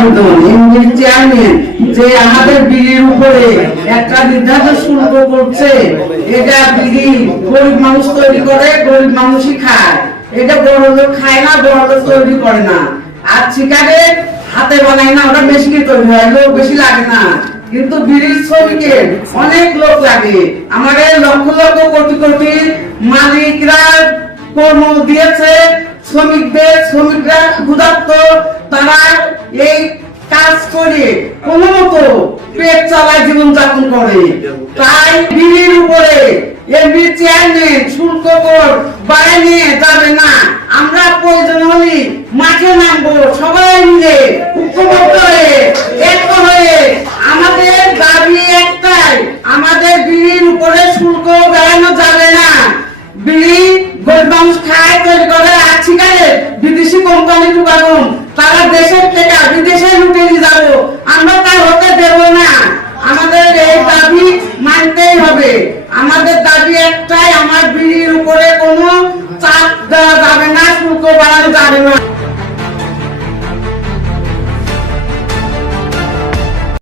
আবেদন এমনি চেয়ারম্যান যে আমাদের বিড়ির উপরে একটা নির্ধারিত শুল্ক করছে, এটা বিড়ি গরিব মানুষ তৈরি করে, গরিব মানুষই খায়, এটা বড় লোক খায় না, বড় লোক তৈরি করে না। আর সিগারেট হাতে বানায় না, ওটা মেশিনে তৈরি হয়, লোক বেশি লাগে না। কিন্তু বিড়ির শ্রমিকের অনেক লোক লাগে, আমাদের লক্ষ লক্ষ কোটি কোটি মালিকরা কর্ম দিয়েছে শ্রমিকদের, শ্রমিকরা ক্ষুধার্ত, তারা এই কাজ করে কোনো মতো পেট চালায়, জীবনযাপন করে। তাই বিড়ির উপরে এমপি চেয়ারম্যান শুল্ক কর বাড়ায় নিয়ে যাবে না। আমরা প্রয়োজন হলে মাঠে নামবো, সবাই মিলে ঐক্যবদ্ধ হয়ে এক হয়ে। আমাদের দাবি একটাই, আমাদের বিড়ির উপরে শুল্ক বাড়ানো যাবে না। বিড়ি গরিব মানুষ খায়, তৈরি করে, আর সিগারেট বিদেশি কোম্পানি ঢুকাবো, তারা দেশের থেকে বিদেশে লুটে নিয়ে যাবো, আমরা তা হতে দেব না। আমাদের এই দাবি মানতেই হবে। আমাদের দাবি একটাই, আমার বিড়ির উপরে কোনো চাপ দেওয়া যাবে না, শুল্ক বাড়ানো যাবে না।